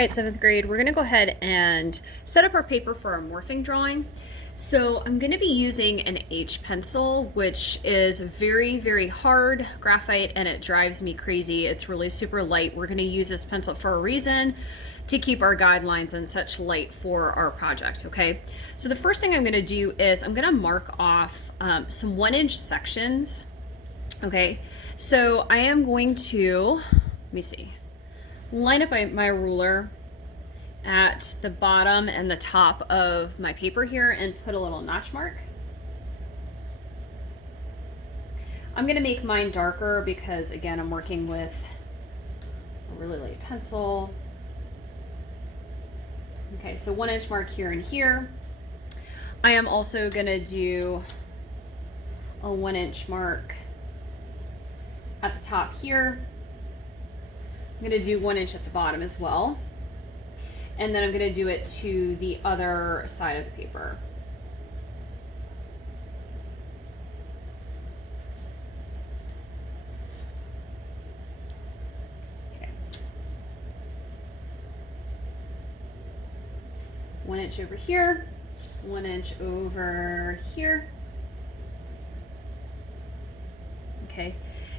right, 7th grade, we're gonna go ahead and set up our paper for our morphing drawing. So I'm gonna be using an H pencil, which is very, very hard graphite and it drives me crazy. It's really super light. We're gonna use this pencil for a reason, to keep our guidelines and such light for our project, okay? So the first thing I'm gonna do is I'm gonna mark off some 1-inch sections, okay? So I am going to, let me see, line up my ruler at the bottom and the top of my paper here and put a little notch mark. I'm gonna make mine darker because again, I'm working with a really light pencil. Okay, so 1-inch mark here and here. I am also gonna do a 1-inch mark at the top here. I'm gonna do 1 inch at the bottom as well. And then I'm gonna do it to the other side of the paper. Okay. 1 inch over here, 1 inch over here. Okay,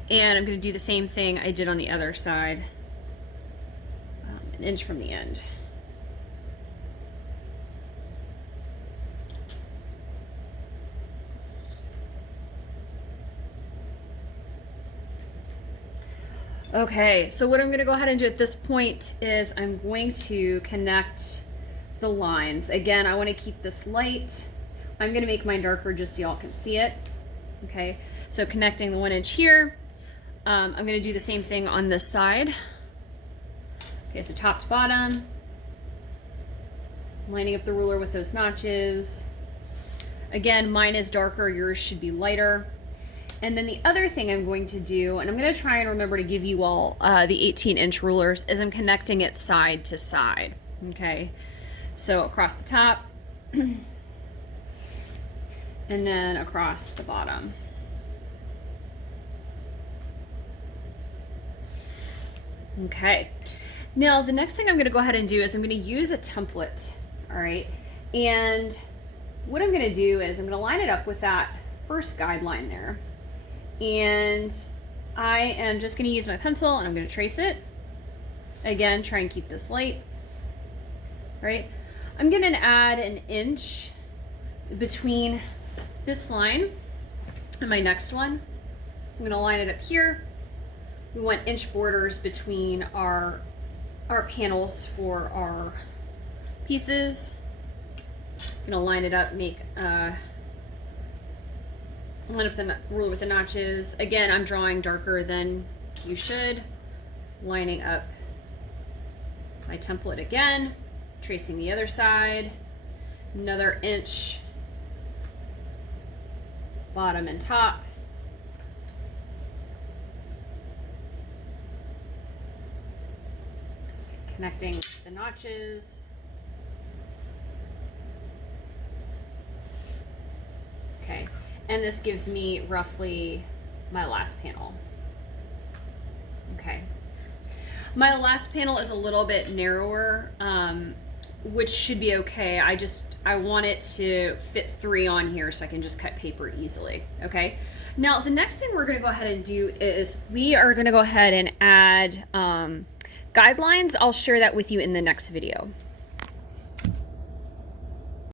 and I'm gonna do the same thing I did on the other side, 1 inch from the end. Okay, so what I'm going to go ahead and do at this point is I'm going to connect the lines. Again, I want to keep this light. I'm going to make mine darker just so y'all can see it. Okay, so connecting the 1 inch here. I'm going to do the same thing on this side. Okay, so top to bottom. Lining up the ruler with those notches. Again, mine is darker, yours should be lighter. And then the other thing I'm going to do, and I'm going to try and remember to give you all the 18-inch rulers, is I'm connecting it side to side. Okay, so across the top, and then across the bottom. Okay, now the next thing I'm going to go ahead and do is I'm going to use a template, all right? And what I'm going to do is I'm going to line it up with that first guideline there. And I am just going to use my pencil and I'm going to trace it. Again, try and keep this light, right? I'm going to add 1 inch between this line and my next one. So I'm going to line it up here. We want inch borders between our panels for our pieces. I'm going to line it up, line up the ruler with the notches. Again, I'm drawing darker than you should. Lining up my template again, tracing the other side, another inch, bottom and top. Connecting the notches. Okay. And this gives me roughly my last panel. Okay. My last panel is a little bit narrower, which should be okay. I want it to fit 3 on here so I can just cut paper easily, okay? Now, the next thing we're gonna go ahead and do is we are gonna go ahead and add guidelines. I'll share that with you in the next video.